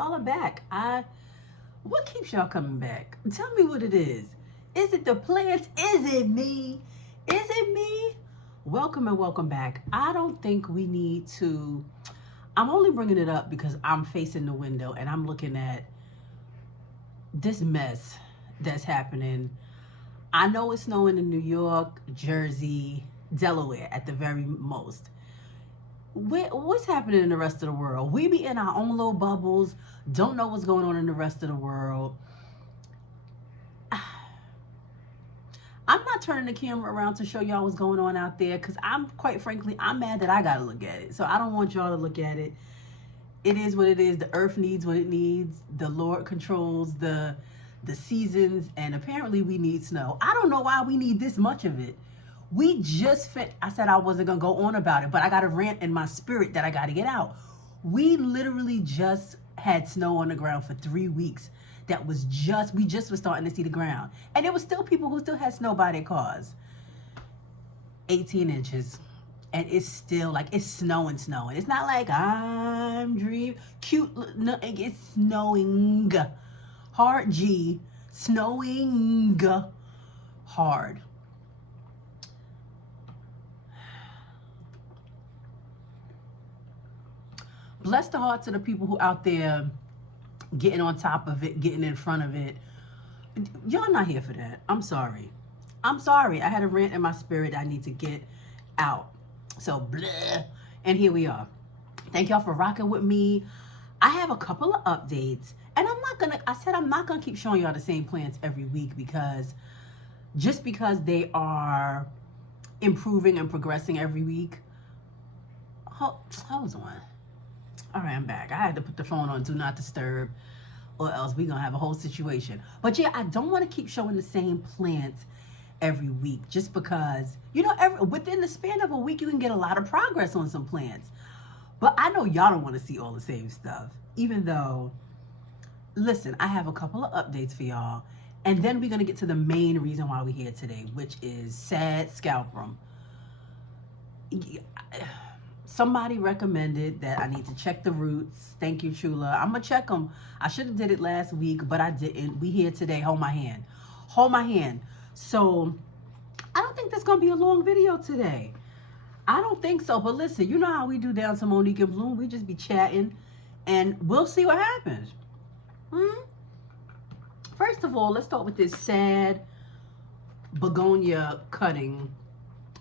y'all are back. What keeps y'all coming back? Tell me what it is. Is it the plants? Is it me? Is it me? Welcome and welcome back. I don't think we need to. I'm only bringing it up because I'm facing the window and I'm looking at this mess that's happening. I know it's snowing in New York, Jersey, Delaware at the very most. What's happening in the rest of the world? We be in our own little bubbles, don't know what's going on in the rest of the world. I'm not turning the camera around to show y'all what's going on out there because quite frankly, I'm mad that I gotta look at it. So I don't want y'all to look at it. It is what it is. The earth needs what it needs. The Lord controls the seasons, and apparently we need snow. I don't know why we need this much of it. We just I said I wasn't gonna go on about it, but I got a rant in my spirit that I gotta get out. We literally just had snow on the ground for 3 weeks. We just was starting to see the ground. And there was still people who still had snow by their cars. 18 inches. And it's still like, it's snowing. It's not like I'm dreaming. Cute, no, it's snowing. Hard G. Snowing hard. Bless the hearts of the people who out there getting on top of it, getting in front of it. Y'all not here for that. I'm sorry. I had a rant in my spirit I need to get out. So, bleh. And here we are. Thank y'all for rocking with me. I have a couple of updates. And I said I'm not going to keep showing y'all the same plants every week because they are improving and progressing every week. Hold on. All right, I'm back. I had to put the phone on Do Not Disturb or else we're going to have a whole situation. But yeah, I don't want to keep showing the same plants every week just because, within the span of a week, you can get a lot of progress on some plants. But I know y'all don't want to see all the same stuff, even though, listen, I have a couple of updates for y'all. And then we're going to get to the main reason why we're here today, which is sad scalprum. Somebody recommended that I need to check the roots. Thank you, Chula. I'm going to check them. I should have did it last week, but I didn't. We here today. Hold my hand. So I don't think that's going to be a long video today. I don't think so. But listen, you know how we do down to Monique and Bloom. We just be chatting and we'll see what happens. First of all, let's start with this sad begonia cutting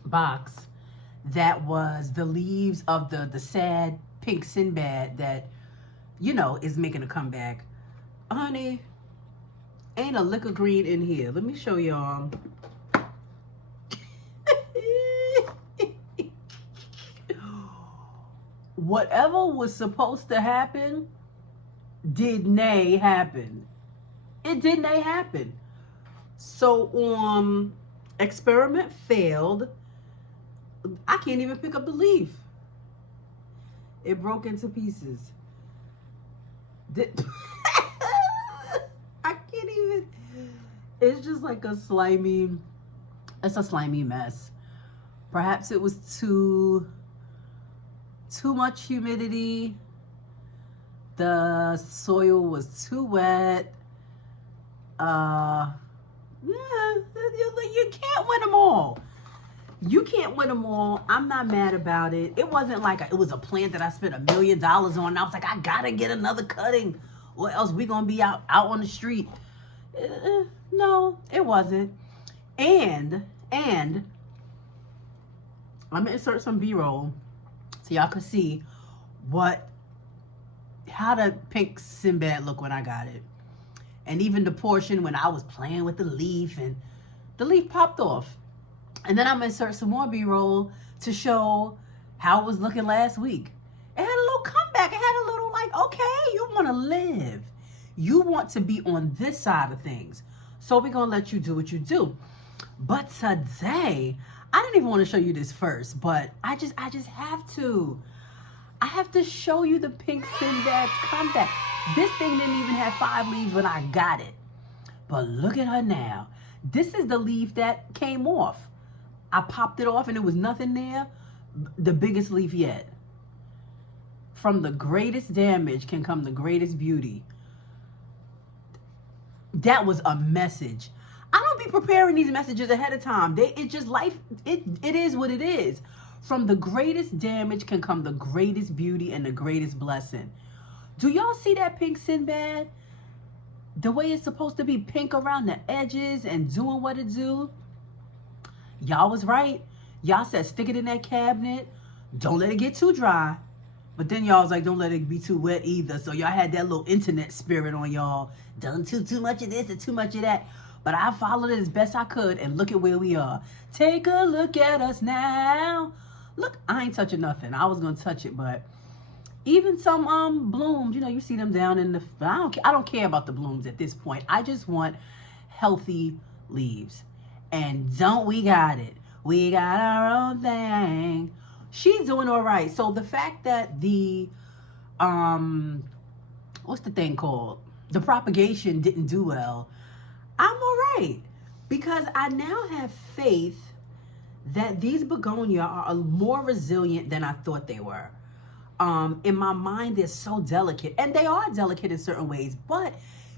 box. That was the leaves of the sad pink Sinbad that, is making a comeback. Honey, ain't a lick of green in here. Let me show y'all. Whatever was supposed to happen did nay happen. It did nay happen. So, experiment failed. I can't even pick up the leaf. It broke into pieces. I can't even. It's just like a slimy mess. Perhaps it was too much humidity. The soil was too wet. You can't win them all. You can't win them all. I'm not mad about it. It wasn't like it was a plant that I spent $1 million on. And I was like, I gotta get another cutting, or else we're gonna be out on the street. No, it wasn't. And I'm gonna insert some B-roll so y'all can see how the pink Sinbad look when I got it, and even the portion when I was playing with the leaf and the leaf popped off. And then I'm going to insert some more B-roll to show how it was looking last week. It had a little comeback. It had a little okay, you want to live. You want to be on this side of things. So we're going to let you do what you do. But today, I didn't even want to show you this first, but I just have to. I have to show you the pink Sinbad's comeback. This thing didn't even have 5 leaves when I got it. But look at her now. This is the leaf that came off. I popped it off and there was nothing there. The biggest leaf yet. From the greatest damage can come the greatest beauty. That was a message. I don't be preparing these messages ahead of time. It just life. It is what it is. From the greatest damage can come the greatest beauty and the greatest blessing. Do y'all see that pink Sinbad? The way it's supposed to be pink around the edges and doing what it do. Y'all was right. Y'all said stick it in that cabinet. Don't let it get too dry. But then y'all was like, don't let it be too wet either. So y'all had that little internet spirit on y'all. Done too much of this and too much of that. But I followed it as best I could, and look at where we are. Take a look at us now. Look, I ain't touching nothing. I was gonna touch it, but even some blooms, you know, you see them down in the. I don't care about the blooms at this point. I just want healthy leaves. And don't we got it? We got our own thing. She's doing all right. So the fact that the what's the thing called? The propagation didn't do well. I'm all right, because I now have faith that these begonia are more resilient than I thought they were. In my mind, they're so delicate, and they are delicate in certain ways, but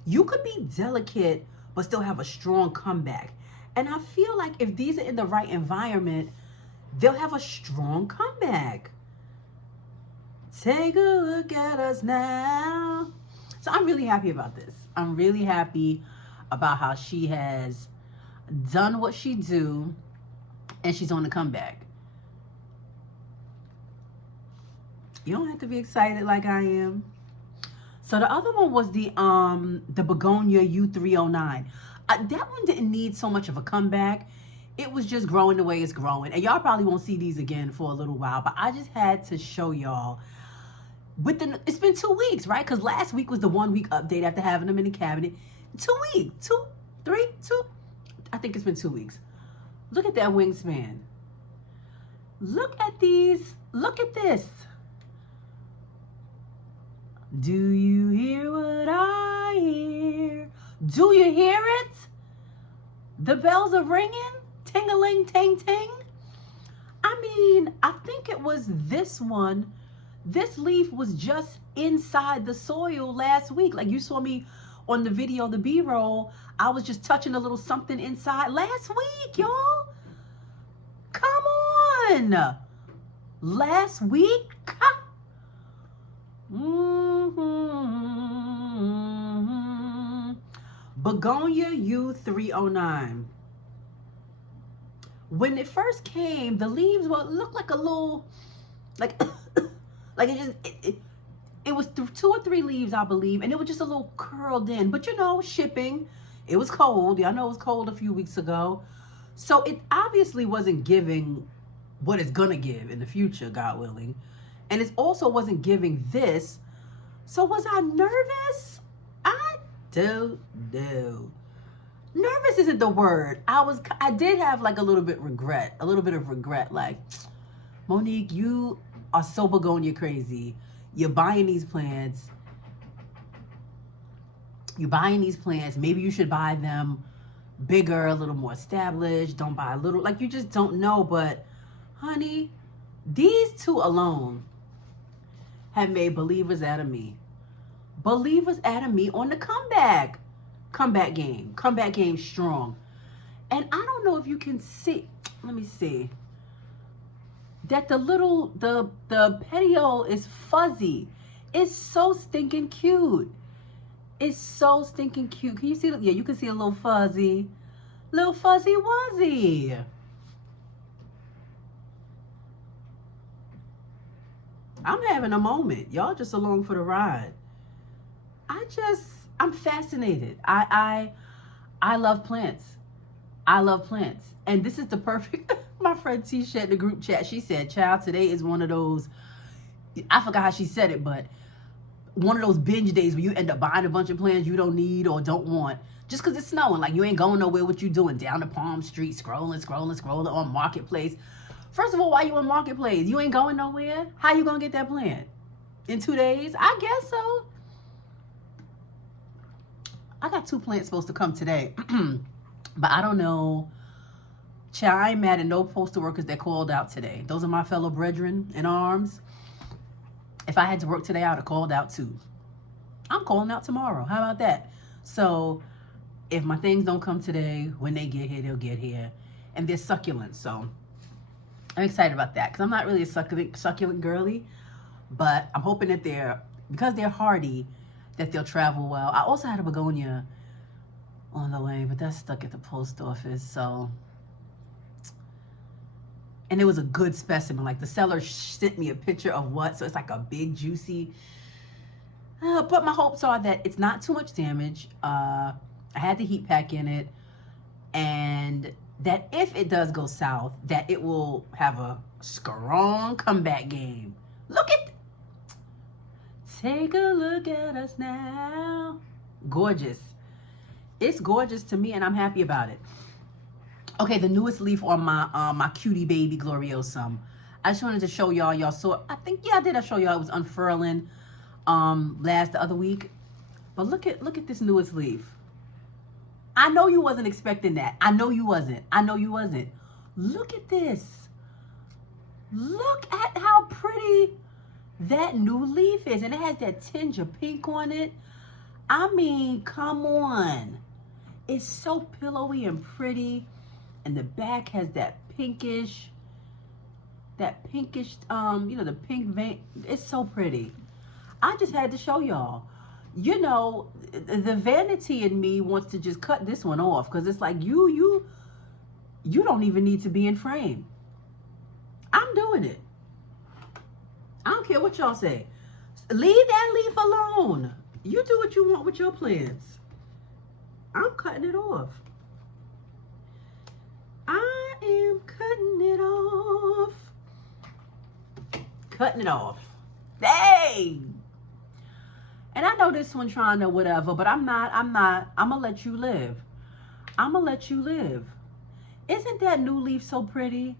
you could be delicate but still have a strong comeback. And I feel like if these are in the right environment, they'll have a strong comeback. Take a look at us now. So I'm really happy about this. I'm really happy about how she has done what she do, and she's on the comeback. You don't have to be excited like I am. So the other one was the begonia U309. That one didn't need so much of a comeback. It was just growing the way it's growing. And y'all probably won't see these again for a little while, but I just had to show y'all. It's been 2 weeks, right? Because last week was the 1 week update after having them in the cabinet. 2 weeks, 2, 3, 2. I think it's been 2 weeks. Look at that wingspan. Look at these. Look at this. Do you hear what I hear? Do you hear it? The bells are ringing. Ting-a-ling, ting-ting. I mean, I think it was this one. This leaf was just inside the soil last week. Like you saw me on the video, the B-roll, I was just touching a little something inside last week, y'all. Come on. Last week? Begonia U309. When it first came, the leaves looked like a little, like it was 2 or 3 leaves, I believe, and it was just a little curled in. But you know, shipping, it was cold. Y'all know it was cold a few weeks ago. So it obviously wasn't giving what it's gonna give in the future, God willing. And it also wasn't giving this. So was I nervous? I don't know. Nervous isn't the word. I did have like a little bit of regret. Like, Monique, you are so begonia crazy. You're buying these plants. Maybe you should buy them bigger, a little more established. Don't buy a little, like, you just don't know. But honey, these 2 alone have made believers out of me. Believers out of me on the comeback game strong. And I don't know if you can see, let me see, that the petiole is fuzzy. It's so stinking cute. It's so stinking cute. Can you see? Yeah, you can see a little fuzzy wuzzy. I'm having a moment. Y'all just along for the ride. I'm fascinated. I love plants. And this is the perfect, my friend T-Shed in the group chat, she said, child, today is one of those, I forgot how she said it, but one of those binge days where you end up buying a bunch of plants you don't need or don't want just because it's snowing. Like, you ain't going nowhere. What you doing? Down the Palm Street, scrolling on Marketplace. First of all, why you on Marketplace? You ain't going nowhere. How you gonna get that plant? In 2 days? I guess so. I got 2 plants supposed to come today. But I don't know. Child, I ain't mad at no postal workers that called out today. Those are my fellow brethren in arms. If I had to work today, I would have called out too. I'm calling out tomorrow. How about that? So if my things don't come today, when they get here, they'll get here. And they're succulent. So I'm excited about that because I'm not really a succulent girly. But I'm hoping that because they're hardy, that they'll travel well. I also had a begonia on the way, but that's stuck at the post office. So, and it was a good specimen. Like the seller sent me a picture of so it's like a big juicy. But my hopes are that it's not too much damage. I had the heat pack in it, and that if it does go south, that it will have a strong comeback game. Take a look at us now. Gorgeous. It's gorgeous to me, and I'm happy about it. Okay, the newest leaf on my cutie baby Gloriosum. I just wanted to show y'all. Y'all saw. I did. I show y'all it was unfurling the other week. But look at this newest leaf. I know you wasn't expecting that. I know you wasn't. Look at this. Look at how pretty that new leaf is, and it has that tinge of pink on it. I mean, come on. It's so pillowy and pretty, and the back has that pinkish, the pink vein. It's so pretty. I just had to show y'all. You know, the vanity in me wants to just cut this one off because it's like you don't even need to be in frame. I'm doing it. I don't care what y'all say. Leave that leaf alone. You do what you want with your plants. I'm cutting it off. I am cutting it off. Cutting it off. Hey! And I know this one trying to whatever, but I'm not. I'm gonna let you live. Isn't that new leaf so pretty?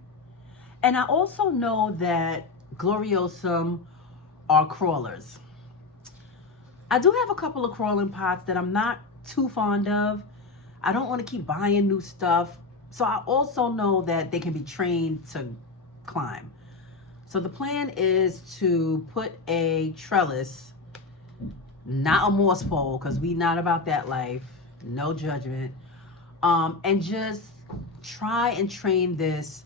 And I also know that Gloriosum are crawlers. I do have a couple of crawling pots that I'm not too fond of. I don't want to keep buying new stuff. So I also know that they can be trained to climb. So the plan is to put a trellis, not a moss pole, because we not about that life. No judgment. And just try and train this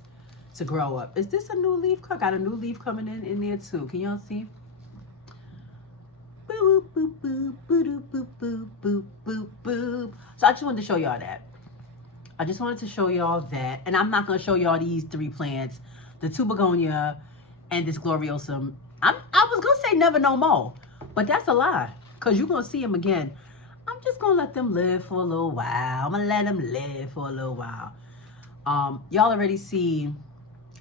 to grow up. Is this a new leaf? I got a new leaf coming in there too. Can y'all see? Boop, boop, boop, boop, boop, boop, boop, boop, boop. So I just wanted to show y'all that. And I'm not going to show y'all these three plants, the two begonia and this Gloriosum. I was going to say never no more, but that's a lie because you're going to see them again. I'm just going to let them live for a little while. Y'all already see.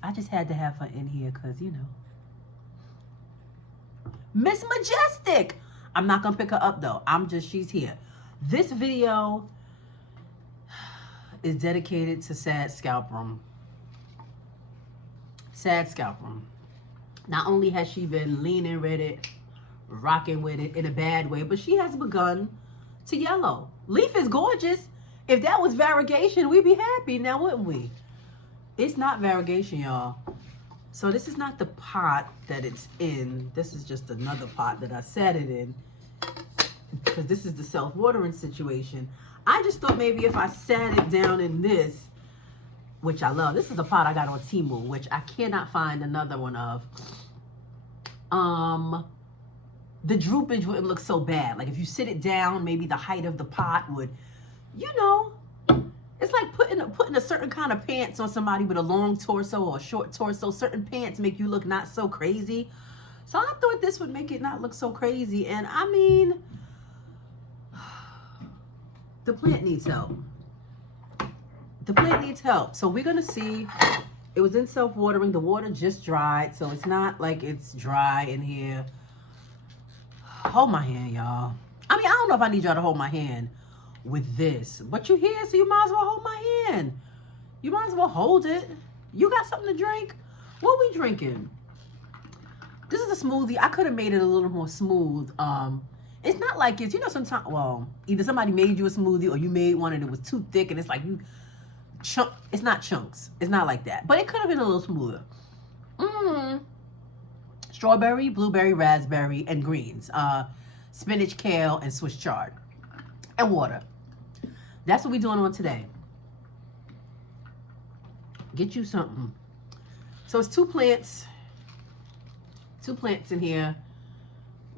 I just had to have her in here because, you know. Miss Majestic. I'm not going to pick her up, though. She's here. This video is dedicated to Sad Scalprum. Not only has she been leaning with it, rocking with it in a bad way, but she has begun to yellow. Leaf is gorgeous. If that was variegation, we'd be happy now, wouldn't we? It's not variegation, y'all. So this is not the pot that it's in. This is just another pot that I set it in because this is the self-watering situation. I just thought maybe if I sat it down in this, which I love. This is a pot I got on Temu, which I cannot find another one of. The droopage wouldn't look so bad. Like if you sit it down, maybe the height of the pot would, you know, it's like putting a certain kind of pants on somebody with a long torso or a short torso. Certain pants make you look not so crazy. So I thought this would make it not look so crazy. And I mean, the plant needs help. So we're going to see. It was in self-watering. The water just dried. So it's not like it's dry in here. Hold my hand, y'all. I mean, I don't know if I need y'all to hold my hand with this. But you here, so you might as well hold my hand. You might as well hold it. You got something to drink? What we drinking? This is a smoothie. I could have made it a little more smooth. It's not like it's, you know, sometimes, well, either somebody made you a smoothie or you made one and it was too thick and it's like you it's not chunks. It's not like that. But it could have been a little smoother. strawberry, blueberry, raspberry, and greens. Spinach, kale, and Swiss chard. And water. That's what we're doing on today. Get you something. So it's two plants in here.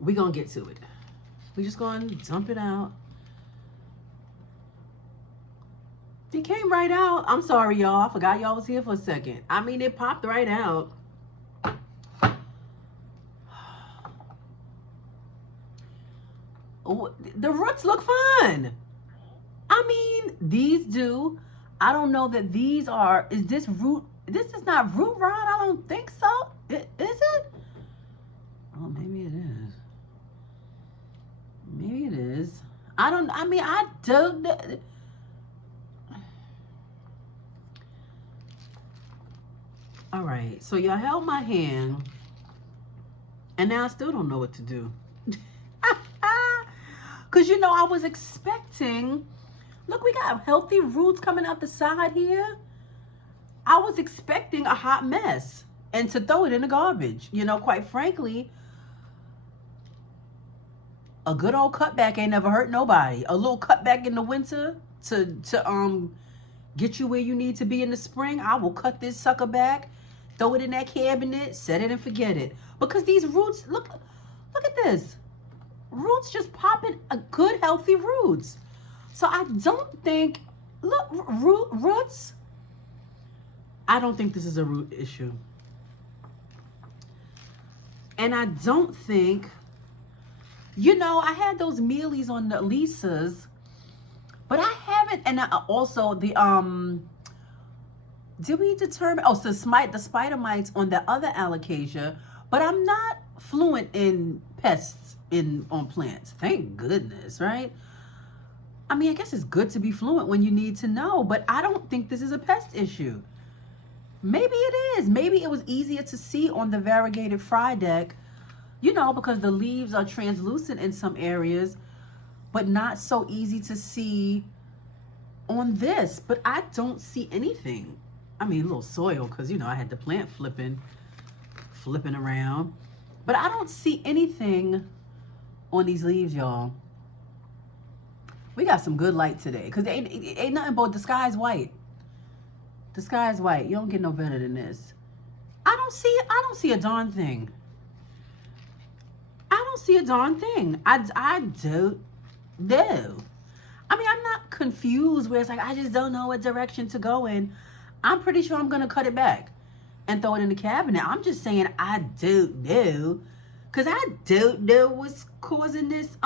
We're going to get to it. We're just going to dump it out. It came right out. I'm sorry, y'all. I forgot y'all was here for a second. I mean, it popped right out. The roots look fun. I mean, these do. I don't know that these are. Is this root? This is not root rot. I don't think so. Is it? Oh, maybe it is. Maybe it is. I don't. I mean, I don't. All right. So y'all held my hand, and now I still don't know what to do. Because, you know, I was expecting, look, we got healthy roots coming out the side here. I was expecting a hot mess and to throw it in the garbage. You know, quite frankly, a good old cutback ain't never hurt nobody. A little cutback in the winter to get you where you need to be in the spring. I will cut this sucker back, throw it in that cabinet, set it and forget it. Because these roots, look at this. Roots just popping a good healthy roots. So I don't think, look, roots, I don't think this is a root issue. And I don't think, you know, I had those mealies on the Lisas, but I haven't, and also the, did we determine, oh, so the spider mites on the other Alocasia, but I'm not fluent in pests on plants. Thank goodness, right? I mean, I guess it's good to be fluent when you need to know, but I don't think this is a pest issue. Maybe it is. Maybe it was easier to see on the variegated fry deck, you know, because the leaves are translucent in some areas, but not so easy to see on this. But I don't see anything. I mean, a little soil, because, you know, I had the plant flipping around. But I don't see anything on these leaves, y'all. We got some good light today, because ain't nothing but the sky's white. The sky's white. You don't get no better than this. I don't see a darn thing. I don't see a darn thing. I don't know. I mean, I'm not confused where it's like, I just don't know what direction to go in. I'm pretty sure I'm going to cut it back and throw it in the cabinet. I'm just saying I don't know. Because I don't know what's causing this.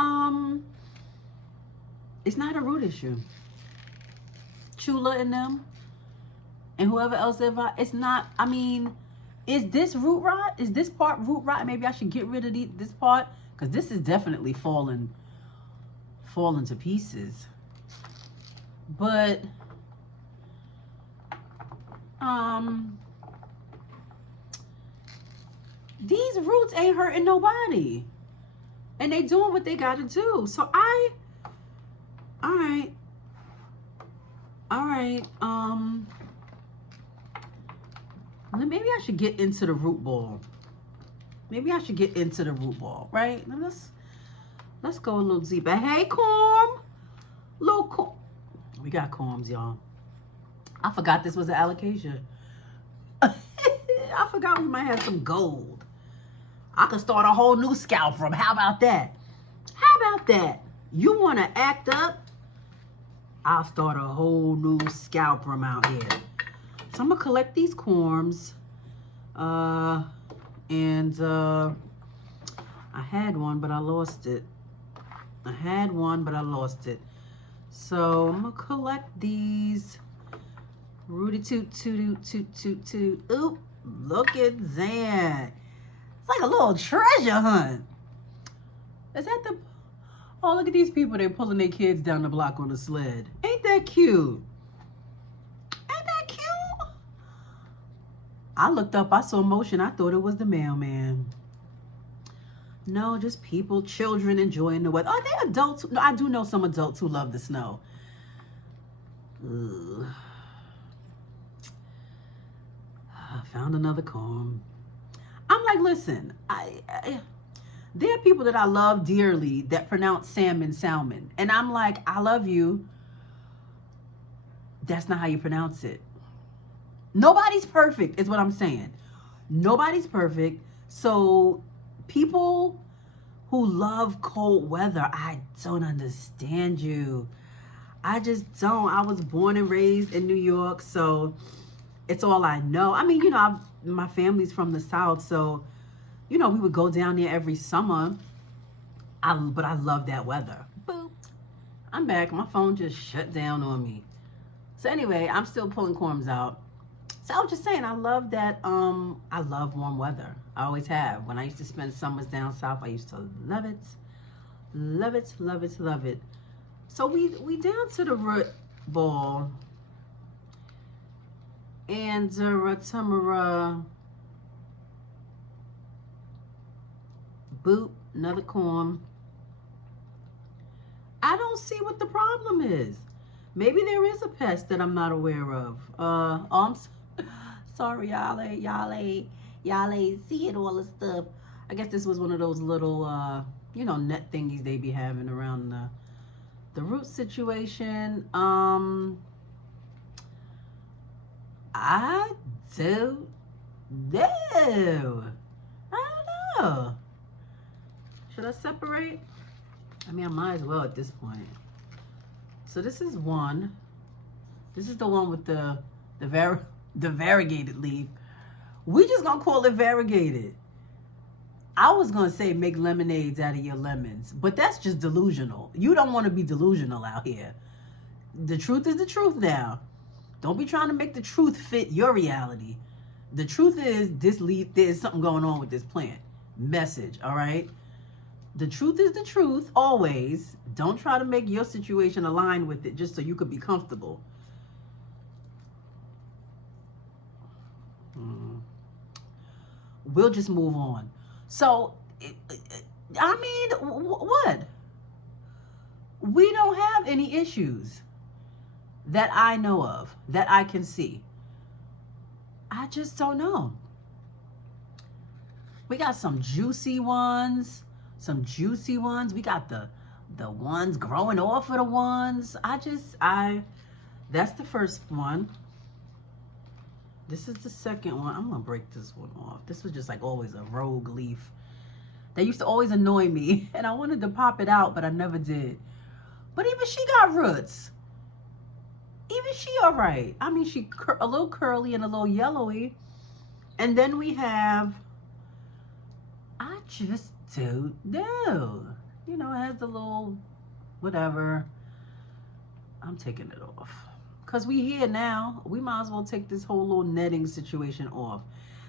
It's not a root issue. Chula and them and whoever else ever. It's not, I mean, is this root rot? Is this part root rot? Maybe I should get rid of this part. Because this is definitely falling to pieces. But, these roots ain't hurting nobody. And they doing what they got to do. So all right. Maybe I should get into the root ball. Right? Let's go a little deeper. Hey, Corm. Little Corm. We got Corms, y'all. I forgot this was an Alocasia. I forgot we might have some gold. I could start a whole new Scalprum. How about that? You want to act up? I'll start a whole new Scalprum out here. So I'm going to collect these corms. I had one, but I lost it. So I'm going to collect these. Rooty toot, toot, toot, toot, toot. Oop, look at that. It's like a little treasure hunt. Is that the... Oh, look at these people. They're pulling their kids down the block on a sled. Ain't that cute? I looked up. I saw motion. I thought it was the mailman. No, just people, children enjoying the weather. Are they adults? No, I do know some adults who love the snow. Ugh. I found another corm. I'm I'm like, listen, there are people that I love dearly that pronounce salmon. And I'm like, I love you. That's not how you pronounce it. Nobody's perfect, is what I'm saying. Nobody's perfect. So people who love cold weather, I don't understand you. I just don't. I was born and raised in New York, so it's all I know. I mean, my family's from the South, so, we would go down there every summer. But I love that weather. Boop. I'm back. My phone just shut down on me. So anyway, I'm still pulling corms out. So I was just saying, I love that. I love warm weather. I always have. When I used to spend summers down south, I used to love it. Love it, love it, love it. So we down to the root ball. And Tamara, boop, another corm. I don't see what the problem is. Maybe there is a pest that I'm not aware of. I'm sorry, y'all ain't seeing all the stuff. I guess this was one of those little, net thingies they be having around the root situation. I don't know. I don't know. Should I separate? I mean, I might as well at this point. So this is one. This is the one with the variegated leaf. We just gonna call it variegated. I was gonna say make lemonades out of your lemons, but that's just delusional. You don't want to be delusional out here. The truth is the truth now. Don't be trying to make the truth fit your reality. The truth is this leaf, there's something going on with this plant. Message, all right? The truth is the truth, always. Don't try to make your situation align with it just so you could be comfortable. We'll just move on. So, I mean, what? We don't have any issues that I know of, that I can see. I just don't know. We got some juicy ones. We got the ones growing off of the ones. That's the first one. This is the second one. I'm gonna break this one off. This was just like always a rogue leaf. That used to always annoy me. And I wanted to pop it out, but I never did. But even she got roots. Even she all right. I mean, she a little curly and a little yellowy. And then we have, I just don't know. It has the little, whatever. I'm taking it off. Because we here now. We might as well take this whole little netting situation off.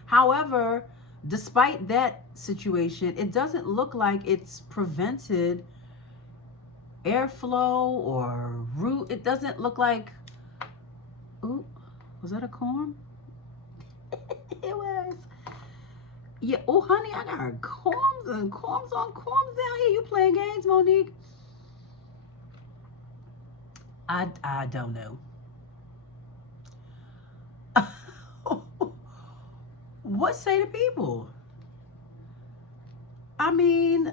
However, despite that situation, it doesn't look like it's prevented airflow or root. It doesn't look like, ooh, was that a corm? It was. Yeah, oh honey, I got corms and corms on corms down here. You playing games, Monique? I don't know. What say the people? I mean,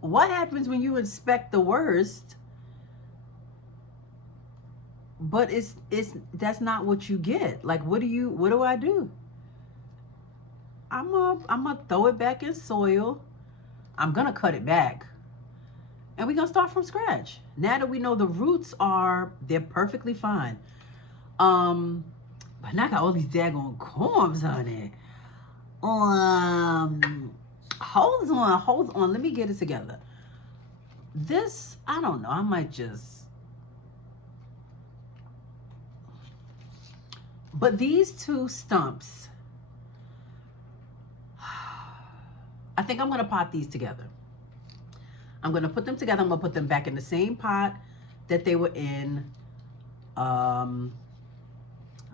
what happens when you expect the worst, but that's not what you get? Like, what do I do? I'm gonna throw it back in soil. I'm gonna cut it back. And we're gonna start from scratch. Now that we know the roots they're perfectly fine. But now I got all these daggone corms on it. Hold on. Let me get it together. This, I don't know. I might just. But these two stumps, I think I'm going to pot these together. I'm going to put them together. I'm going to put them back in the same pot that they were in.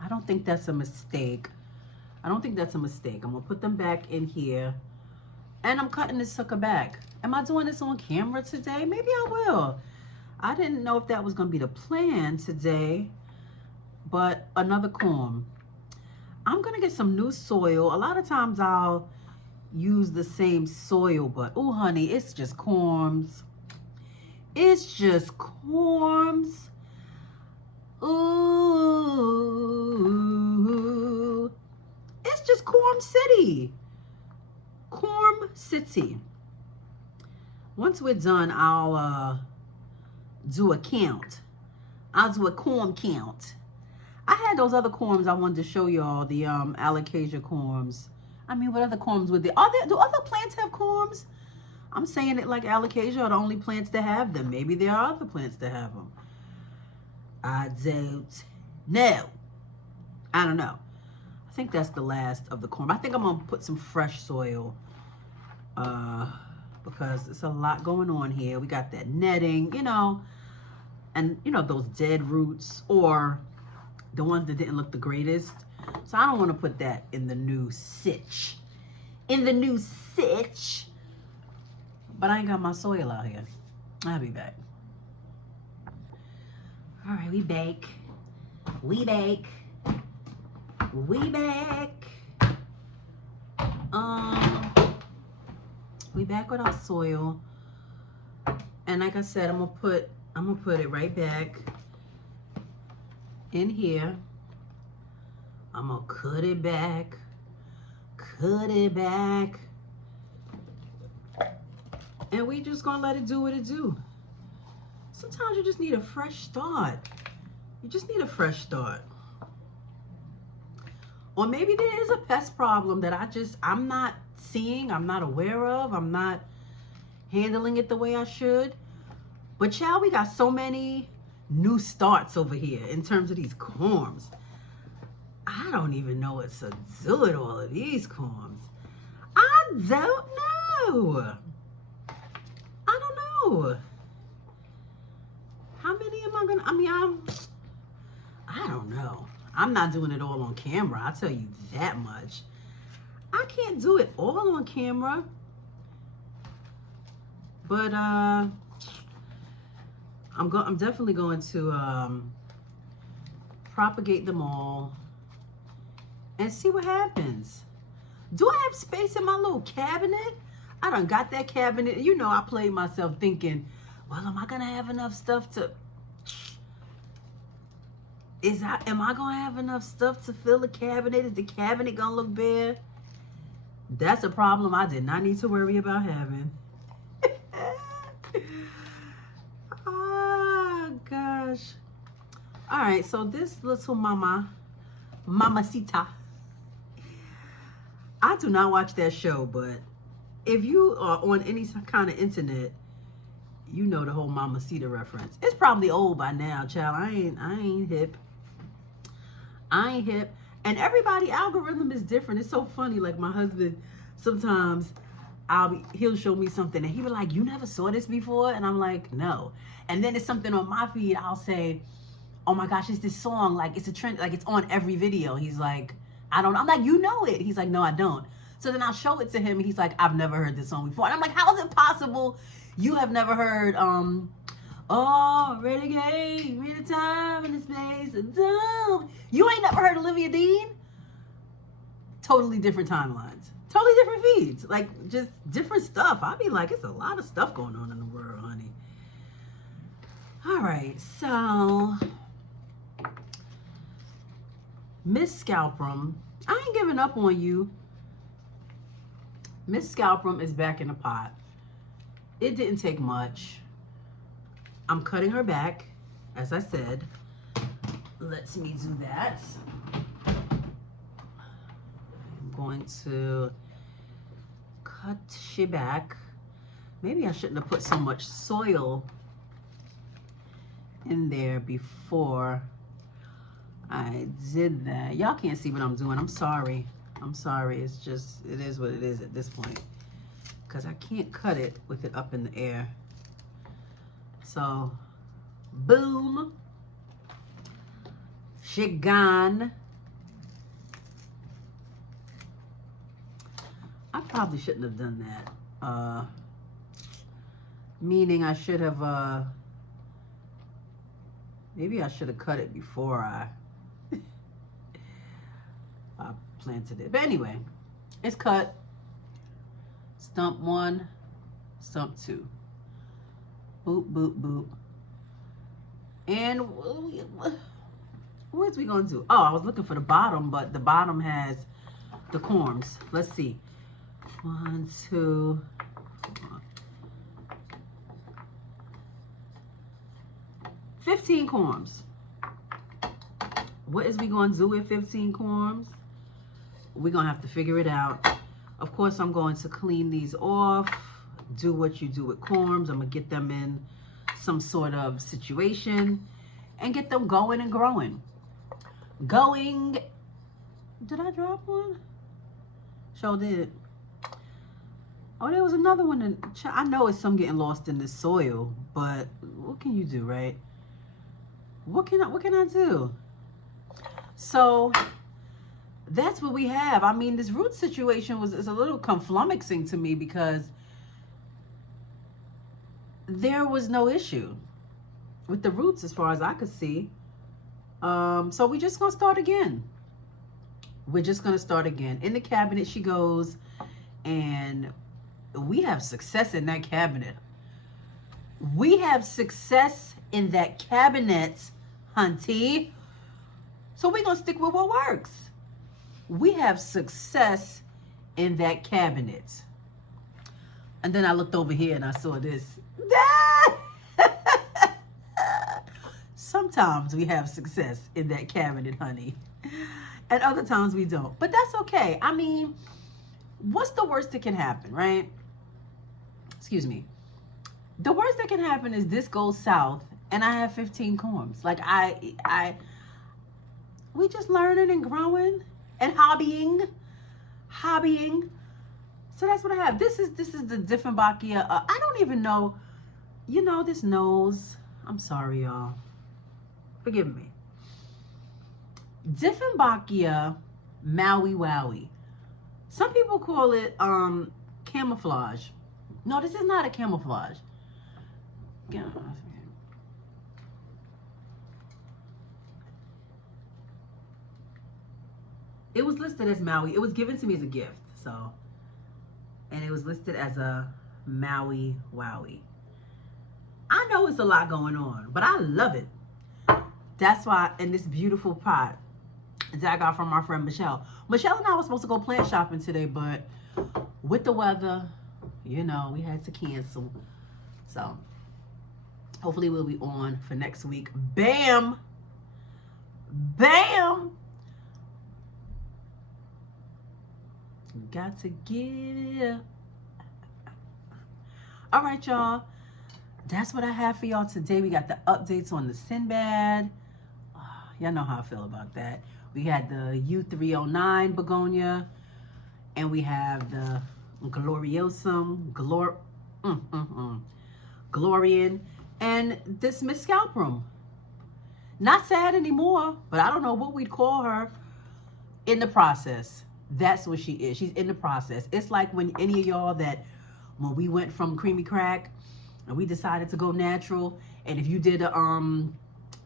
I don't think that's a mistake. I'm going to put them back in here. And I'm cutting this sucker back. Am I doing this on camera today? Maybe I will. I didn't know if that was going to be the plan today. But another corm. I'm going to get some new soil. A lot of times I'll use the same soil, but oh honey, it's just corms. It's just corms. Ooh. It's just Corm City. Corm City. Once we're done, I'll do a count. I'll do a corm count. I had those other corms I wanted to show y'all, the Alocasia corms. I mean, what other corms would there? Do other plants have corms? I'm saying it like Alocasia are the only plants that have them. Maybe there are other plants that have them. I don't know. I don't know. I think that's the last of the corm. I think I'm going to put some fresh soil because there's a lot going on here. We got that netting, you know, and, you know, those dead roots or the ones that didn't look the greatest. So I don't want to put that in the new sitch. In the new sitch. But I ain't got my soil out here. I'll be back. All right, we back. We back. We back. We back with our soil. And like I said, I'm gonna put it right back in here. I'm gonna cut it back. Cut it back. And we just gonna let it do what it do. Sometimes you just need a fresh start. You just need a fresh start. Or maybe there is a pest problem that I'm not seeing, I'm not aware of, I'm not handling it the way I should. But child, we got so many new starts over here in terms of these corms. I don't even know what to do with all of these corms. I don't know. I don't know. How many am I gonna, I don't know. I'm not doing it all on camera, I'll tell you that much. I can't do it all on camera. But I'm definitely going to propagate them all and see what happens. Do I have space in my little cabinet? I done got that cabinet. You know, I played myself thinking, well, am I gonna have enough stuff to am I gonna have enough stuff to fill the cabinet? Is the cabinet gonna look bare? That's a problem I did not need to worry about having. Oh gosh. All right, so this little mamacita. I do not watch that show, but if you are on any kind of internet, you know the whole mamacita reference. It's probably old by now, child. I ain't hip. I ain't hip. And everybody algorithm is different. It's so funny. Like my husband, sometimes he'll show me something and he'll be like, you never saw this before? And I'm like, no. And then it's something on my feed, I'll say, oh my gosh, it's this song, like it's a trend, like it's on every video. He's like, I don't know. I'm like, you know it. He's like, no, I don't. So then I'll show it to him and he's like, I've never heard this song before. And I'm like, how is it possible you have never heard oh, renegade, read the time and the space, dumb. You ain't never heard Olivia Dean? Totally different timelines. Totally different feeds. Like, just different stuff. I'll be like, it's a lot of stuff going on in the world, honey. All right, so Miss Scalprum, I ain't giving up on you. Miss Scalprum is back in the pot. It didn't take much. I'm cutting her back, as I said. Let me do that. I'm going to cut she back. Maybe I shouldn't have put so much soil in there before I did that. Y'all can't see what I'm doing. I'm sorry. I'm sorry. It's just, it is what it is at this point. Because I can't cut it with it up in the air. So, boom. She gone. I probably shouldn't have done that. Meaning I should have, maybe I should have cut it before I planted it. But anyway, it's cut. Stump 1, stump 2. Boop, boop, boop. And what's we gonna do? Oh, I was looking for the bottom, but the bottom has the corms. Let's see. 1, 2. 15 corms. What is we gonna do with 15 corms? We're gonna have to figure it out. Of course, I'm going to clean these off. Do what you do with corms. I'm gonna get them in some sort of situation and get them going and growing. Did I drop one? Sure did. Oh, there was another one. I know it's some getting lost in the soil, but what can you do, right? What can I do? So that's what we have. I mean, this root situation is a little conflummoxing to me because there was no issue with the roots as far as I could see. So we're just gonna start again. We're just gonna start again. In the cabinet she goes, and we have success in that cabinet. We have success in that cabinet, hunty. So we're gonna stick with what works. We have success in that cabinet. And then I looked over here and I saw this. Sometimes we have success in that cabinet, honey. And other times we don't. But that's okay. I mean, what's the worst that can happen, right? Excuse me. The worst that can happen is this goes south and I have 15 corms. Like we just learning and growing and hobbying. So that's what I have. This is the Dieffenbachia. I don't even know. You know, this nose. I'm sorry, y'all. Forgive me. Dieffenbachia Maui Wowie. Some people call it camouflage. No, this is not a camouflage. It was listed as Maui. It was given to me as a gift, so. And it was listed as a Maui Wowie. I know it's a lot going on, but I love it. That's why in this beautiful pot that I got from our friend Michelle. Michelle and I were supposed to go plant shopping today, but with the weather, you know, we had to cancel. So hopefully we'll be on for next week. Bam! Bam! Got to get it up. All right, y'all. That's what I have for y'all today. We got the updates on the Sinbad. Y'all know how I feel about that. We had the U309 begonia, and we have the Gloriosum, Glorian, and this Miss Scalprum. Not sad anymore, but I don't know what we'd call her. In the process. That's what she is. She's in the process. It's like when any of y'all when we went from creamy crack and we decided to go natural, and if you did a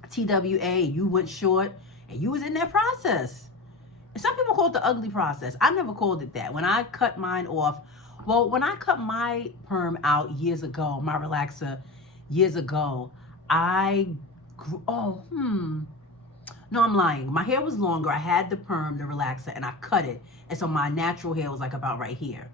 TWA, you went short, and you was in that process. And some people call it the ugly process. I never called it that. When I cut mine off, well, when I cut my perm out years ago, my relaxer years ago, I grew, no, I'm lying. My hair was longer. I had the perm, the relaxer, and I cut it. And so my natural hair was like about right here.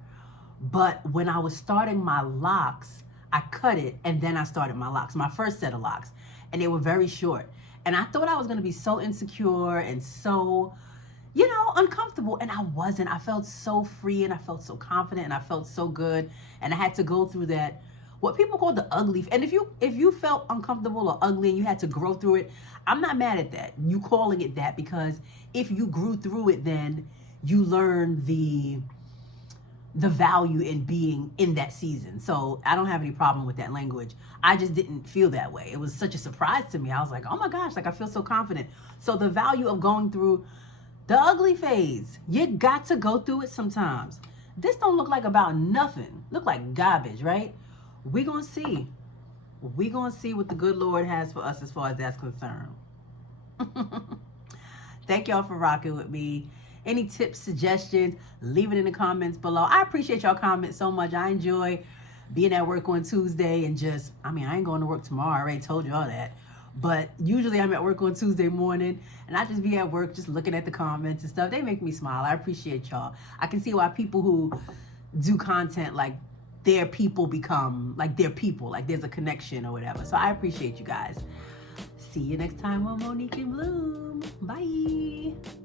But when I was starting my locks, I cut it, and then I started my locks, my first set of locks. And they were very short. And I thought I was going to be so insecure and so, you know, uncomfortable. And I wasn't. I felt so free, and I felt so confident, and I felt so good. And I had to go through that, what people call the ugly. And if you felt uncomfortable or ugly and you had to grow through it, I'm not mad at that. You calling it that, because if you grew through it, then you learn the value in being in that season. So I don't have any problem with that language. I just didn't feel that way. It was such a surprise to me. I was like, oh my gosh, like I feel so confident. So the value of going through the ugly phase, you got to go through it sometimes. This don't look like about nothing. Look like garbage, right? We're going to see. We're going to see what the good Lord has for us as far as that's concerned. Thank y'all for rocking with me. Any tips, suggestions, leave it in the comments below. I appreciate y'all comments so much. I enjoy being at work on Tuesday and just, I ain't going to work tomorrow. I already told y'all that. But usually I'm at work on Tuesday morning and I just be at work just looking at the comments and stuff. They make me smile. I appreciate y'all. I can see why people who do content like their people become like their people, like there's a connection or whatever. So I appreciate you guys. See you next time on Monique and Bloom. Bye.